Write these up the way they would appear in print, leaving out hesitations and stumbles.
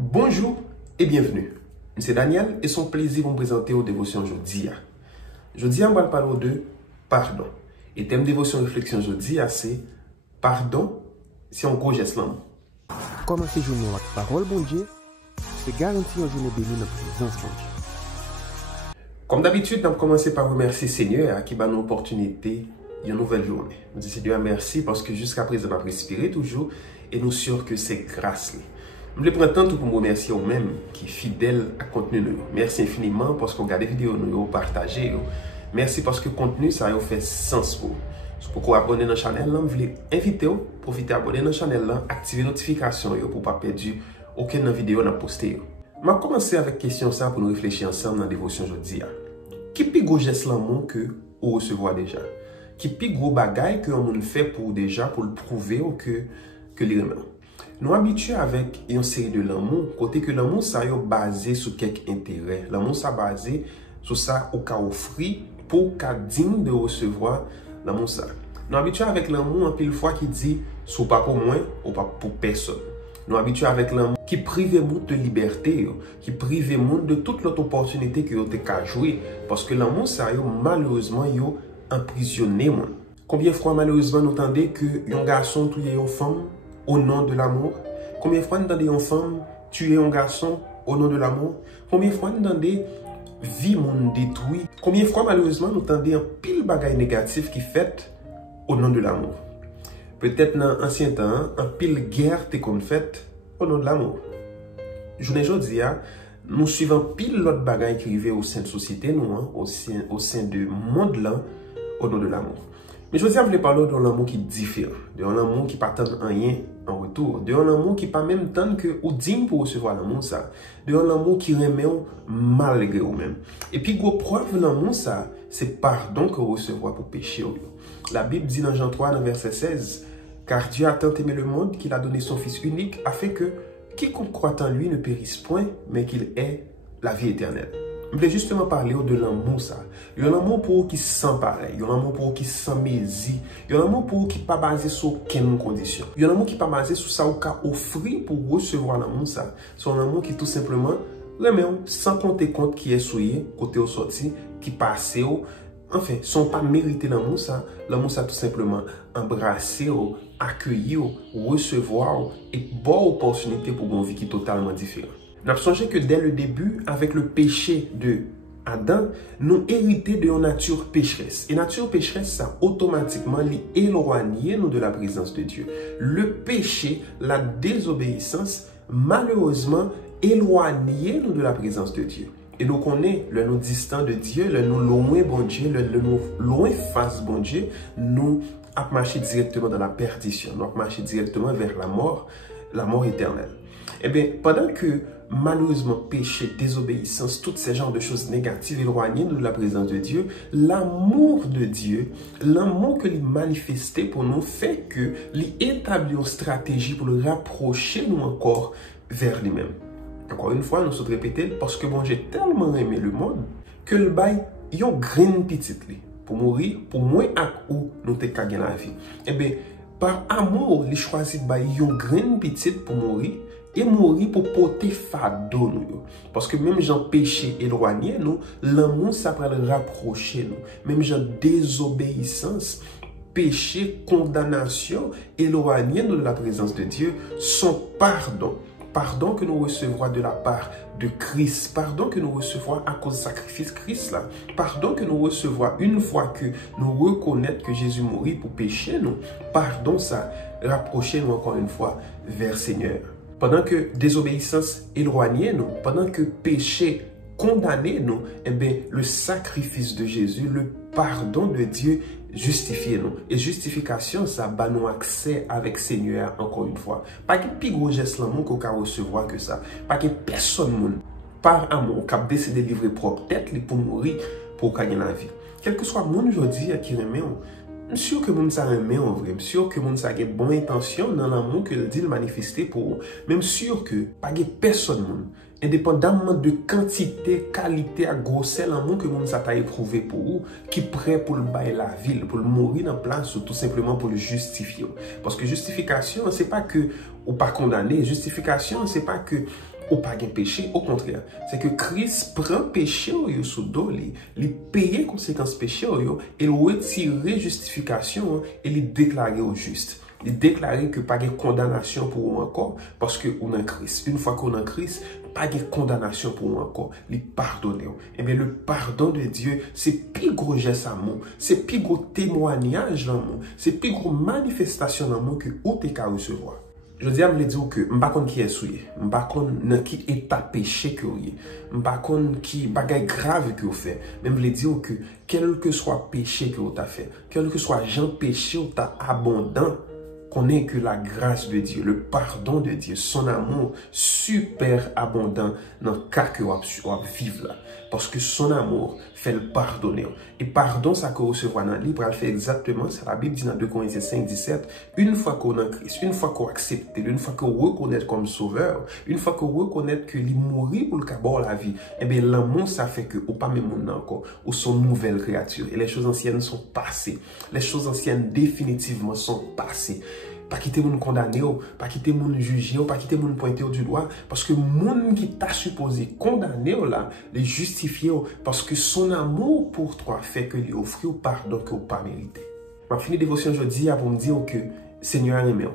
Bonjour et bienvenue. C'est Daniel et son plaisir de me présenter aux dévotions aujourd'hui. Aujourd'hui, on va parler de pardon. Et thème dévotion réflexion aujourd'hui, c'est pardon, c'est un gros geste l'amour. Commencer journée avec parole, bon Dieu, c'est garantir une journée bénie dans la présence, bon Dieu. Comme d'habitude, on va commencer par remercier Seigneur qui m'a une opportunité, une nouvelle journée. Nous disons Seigneur merci parce que jusqu'à présent, on a respiré toujours et nous sommes sûrs que c'est grâce. Je voulais prendre temps pour me remercier vous-même qui est fidèle à contenu. Merci infiniment parce que vous regardez les vidéos, vous partagez. Merci parce que le contenu, ça a fait sens pour vous. Pour vous abonner dans la chaîne, je voulais inviter vous, profiter d'abonner dans la chaîne, activer les notifications pour ne pas perdre aucune vidéo dans posté. Je vais commencer avec une question ça pour nous réfléchir ensemble dans la dévotion aujourd'hui. Qui est le plus gros geste l'amour que vous recevez déjà? Qui est le plus gros bagage que vous fait pour déjà pour le prouver que les remet? Nous habitués avec une série de l'amour, côté que l'amour ça est basé sur quelques intérêts. L'amour ça basé sur ça au cas offrir pour qu'à digne de recevoir l'amour ça. Nous habitués avec l'amour en pile fois qui dit soit pas pour moi ou pas pour personne. Nous habitués avec l'amour qui prive le monde de liberté, qui prive le monde de toute l'autre opportunité que vous avez jouer parce que l'amour ça est malheureusement emprisonné. Combien de fois malheureusement nous entendons que un garçon tue une femme au nom de l'amour? Combien de fois nous entendons une femme tuer un garçon au nom de l'amour? Combien de fois nous entendons vie monde détruit? Combien de fois malheureusement nous entendons un pile bagaille négatif qui fait au nom de l'amour? Peut-être dans l'ancien temps, un pile guerre t'est qu'on fait au nom de l'amour. Je ne dis pas, nous suivons pile l'autre bagaille qui arrive au sein de la société, nous, au sein du monde là, au nom de l'amour. Mais je voulais parler d'un amour qui est différent, d'un amour qui ne pas rien en retour, d'un amour qui pas même temps que ou digne pour recevoir l'amour ça, d'un amour qui remet malgré vous-même. Et puis gros preuve de l'amour ça, c'est pardon que vous recevez pour péché. La Bible dit dans Jean 3 dans verset 16, car Dieu a tant aimé le monde qu'il a donné son Fils unique afin que quiconque croit en lui ne périsse point, mais qu'il ait la vie éternelle. Je voulais justement parler de l'amour ça. Il y a un amour pour qui sent pareil, il y a un amour pour qui sent mési, il y a un amour pour qui pas basé sur aucune condition. Il y a un amour qui pas basé sur ça ou qu'a offrir pour recevoir l'amour ça. C'est un amour qui tout simplement remet sans compter compte qui est souillé, côté au sorti, qui passe enfin, sont pas mérité l'amour ça tout simplement embrasser, accueillir, recevoir et bonne opportunité pour une vie qui est totalement différente. Nous avons songé que dès le début, avec le péché de Adam, nous héritons de une nature pécheresse. Et nature pécheresse, ça automatiquement éloigné nous de la présence de Dieu. Le péché, la désobéissance, malheureusement, éloigné nous de la présence de Dieu. Et nous connaissons le nous distant de Dieu, le nous loin bon Dieu, le nous loin face bon Dieu, nous avons marché directement dans la perdition, nous avons marché directement vers la mort éternelle. Eh bien, pendant que malheureusement péché, désobéissance, tous ces genres de choses négatives éloignées de la présence de Dieu, l'amour de Dieu, l'amour que lui manifestait pour nous fait que lui établit une stratégie pour le rapprocher nous encore vers lui-même. Encore une fois, nous sommes répétés parce que bon, j'ai tellement aimé le monde que le bail y a une grande petite pour mourir, pour moi à où nous te gagner la vie. Eh bien, par amour, il choisit une grande petite pour mourir. Et mourir pour porter fardeau nous. Parce que même gens péché éloigné nous, l'amour ça peut le rapprocher nous. Même gens désobéissance, péché, condamnation, éloigné nous de la présence de Dieu, son pardon. Pardon que nous recevrons de la part de Christ. Pardon que nous recevrons à cause du sacrifice Christ là. Pardon que nous recevrons une fois que nous reconnaissons que Jésus mourit pour pécher nous. Pardon ça, rapprocher nous encore une fois vers Seigneur. Pendant que désobéissance éloignait nous, pendant que péché condamnait nous, eh bien, le sacrifice de Jésus, le pardon de Dieu justifiait nous. Et justification, ça bat nous accès avec Seigneur encore une fois. Pas qu'il y ait plus gros geste l'amour qu'on peut recevoir que ça. Pas qu'il y ait personne par amour qui a décidé de livrer propre tête pour mourir pour gagner la vie. Quel que soit le monde aujourd'hui qui remet, je suis sûr que moun sa remet en vrai, je suis sûr que moun sa a bonne intention dans l'amour que le dit manifester pour eux. Même sûr que pas de personne moun, indépendamment de quantité, qualité, à grosseur l'amour que moun sa t'a éprouvé pour eux, qui prêt pour le bailler la ville, pour le mourir dans place ou tout simplement pour le justifier. Parce que justification, c'est pas que ou pas condamné, justification, c'est pas que ou pas de péché. Au contraire, c'est que Christ prend péché sous dos, il paye conséquences péché et il retire justification et il déclare au juste. Il déclare que pas de condamnation pour vous encore parce que on en Christ. Une fois qu'on en Christ, pas de condamnation pour vous encore. Il pardonne. Et bien le pardon de Dieu, c'est plus gros geste amour, c'est plus gros témoignage d'amour, c'est plus gros manifestation d'amour que vous t'es recevoir. Je dis à me dire que je ne sais pas qui est souillé, je ne sais pas dans qui état péché que vous êtes, je ne sais pas qui bagay grave que vous faites, mais je veux dire que quel que soit péché que vous avez fait, quel que soit genre péché ou ta abondant, connaît que la grâce de Dieu, le pardon de Dieu, son amour super abondant dans le cas que vous vivez là. Parce que son amour fait le pardonner. Et pardon, ça que vous recevez dans le livre, elle fait exactement ça. La Bible dit dans 2 Corinthiens 5, 17, une fois qu'on est en Christ, une fois qu'on accepte, une fois qu'on reconnaît comme sauveur, une fois qu'on reconnaît que il mourit pour le cabot la vie, eh bien l'amour, ça fait que ou pas même encore, ou sont nouvelles créatures. Et les choses anciennes sont passées. Les choses anciennes définitivement sont passées. Pas quitter moun condamné, pas quitter moun jugé, pas quitter moun pointé du doigt, parce que moun qui t'a supposé condamner là, les justifier parce que son amour pour toi fait que lui offre au pardon que vous pas mérité. Ma fini dévotion aujourd'hui pour me dire que Seigneur aimé,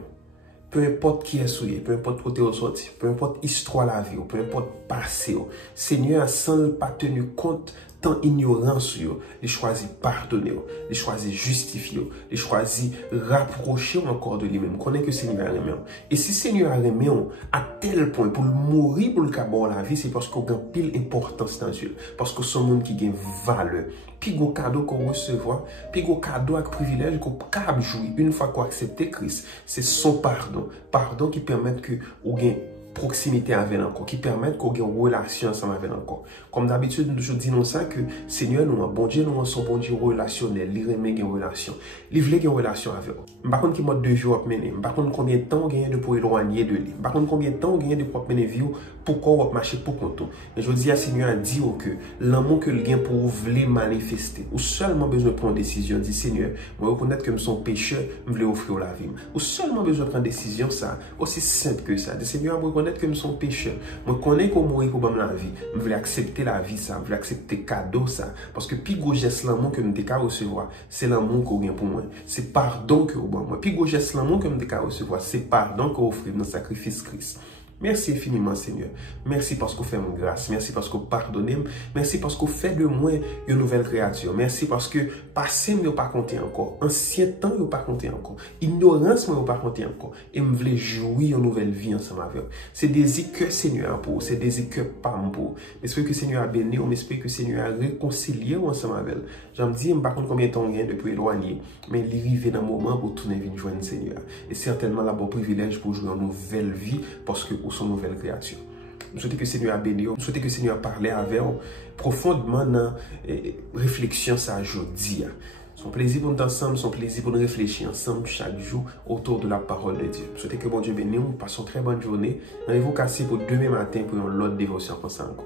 peu importe qui est souillé, peu importe côté au sorti, peu importe histoire la vie, peu importe passé, Seigneur sans pas tenu compte tant ignorance, il choisit pardonner, il choisit justifier, il choisit rapprocher encore de lui-même. Connaît que Seigneur a aimé. Et si Seigneur a aimé à tel point pour mourir pour le cabot la vie, c'est parce qu'on a pile importance dans Dieu. Parce que son monde qui gagne valeur. Puis gros cadeau qu'on recevra, puis gros cadeau avec privilège qu'on peut jouir une fois qu'on accepte Christ, c'est son pardon. Pardon qui permet que on gagne proximité avec encore, qui permettent qu'on ait une relation ensemble avec encore. Comme d'habitude, je dis nous ça que Seigneur, nous, bon Dieu, nous sommes bon Dieu relationnel, il remet une relation. Il veut une relation avec vous. Par contre, qui mode de vie vous mener. Par contre, combien de temps on gagne de pour éloigner de lui. Par contre, combien de temps on gagne de pour mener vie pourquoi on marcher pour compte. Et je dis à Seigneur a dit que l'amour que le gain pour vous voulez manifester, ou seulement besoin de prendre une décision, dit Seigneur, moi reconnaître que je suis pécheur, je voulais offrir la vie. Ou seulement besoin de prendre une décision, ça, aussi simple que ça. Dit Seigneur, moi reconnaître que je suis pécheur, moi connais qu'on mourir pour la vie, je voulais accepter la vie, ça, je voulais accepter cadeau, ça. Parce que plus gros geste l'amour que je me recevoir, c'est l'amour qu'on gagne pour moi. C'est pardon que vous moi. Plus gros geste l'amour que je me recevoir, c'est pardon que vous offrez dans le sacrifice Christ. Merci infiniment, Seigneur. Merci parce que vous faites mon grâce. Merci parce que vous pardonnez. Merci parce que vous faites de moi une nouvelle créature. Merci parce que passé, ne pas compter encore. Ancien temps, ne pas compter encore. Ignorance, ne pas compter encore. Et me voulez jouir une nouvelle vie ensemble avec vous. C'est des que Seigneur pour. C'est des que pas pour. J'espère que Seigneur a béni. On espère que Seigneur a réconcilié ensemble avec vous. J'en dis, je ne sais pas combien de temps il y a depuis éloigné. Mais il arrive dans un moment pour tourner venir joindre Seigneur. Et certainement, là, bon privilège pour jouer une nouvelle vie parce que ou son nouvelle créature. Je souhaite que le Seigneur a béni, je souhaite que le Seigneur a parlé avec vous profondément dans la réflexion ça aujourd'hui. Son plaisir pour nous ensemble, son plaisir pour nous réfléchir ensemble chaque jour autour de la parole de Dieu. Je souhaite que bon Dieu bénisse, nous passons une très bonne journée. Rendez-vous cassé pour demain matin pour une autre dévotion ensemble encore.